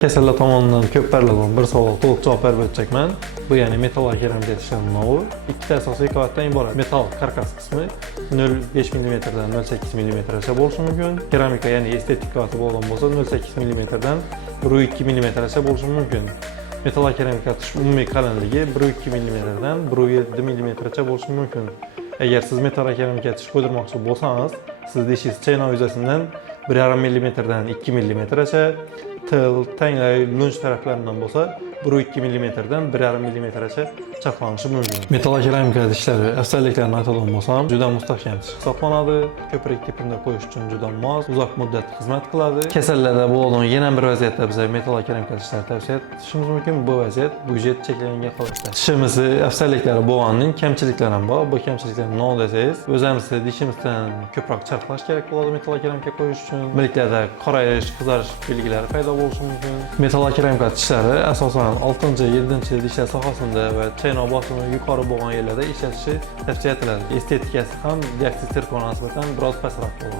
Kesalar tomonidan ko'p berilgan bir savol to'liq javob berib o'tacakman. Bu ya'ni metal va keramika idishlarning nomi. Ikkita asosiy qavatdan iborat. Metal karkas qismi 0,5 mm dan 0,8 mm gacha bo'lishi mumkin. Keramika ya'ni estetik qavati bo'lgan bo'lsa 0,8 mm dan 1,2 mm gacha bo'lishi mumkin. Metal va keramika tish umumiy qalinligi 1,2 mm dan 1,7 mm gacha bo'lishi mumkin. Agar siz metal va keramika tish qo'ydirmoqchi bo'lsangiz, siz dishingiz chaynoq yuzasidan 1,5 mm dan 2 mm gacha, til, tanglay, lunj taraflaridan bo'lsa 1,2 mm dan 1,5 mm gacha chaqlanishi mumkin. Metal va keramika idishlari afzalliklarini aytadigan bo'lsam, juda mustahkam tish hisoblanadi, ko'prik tipida qo'yish uchun juda mos, uzoq muddat xizmat qiladi. Kasallarda bo'lgan yana bir vaziyatda biz metal va keramika idishlarni tavsiya etishimiz mumkin. Bu vaziyat budjet cheklangan holatda. Tishimizni afzalliklari bo'lganining kamchiliklari ham bor. Bu kamchiliklarni nima desangiz, o'zimizni dishimizdan ko'proq charxlash kerak bo'ladi metal va keramika qo'yish uchun. Milklarda qorayish, qizarish belgilari paydo bo'lishi mumkin. Metal va keramika idishlari asosan 6-7 dishlar sohasida va chaynoq bosimi yuqori bo'lgan yerlarda ishlatishi tavsiya etiladi. Estetikasi ham diaksis zirkoniga nisbatan biroz pastroq bo'ladi.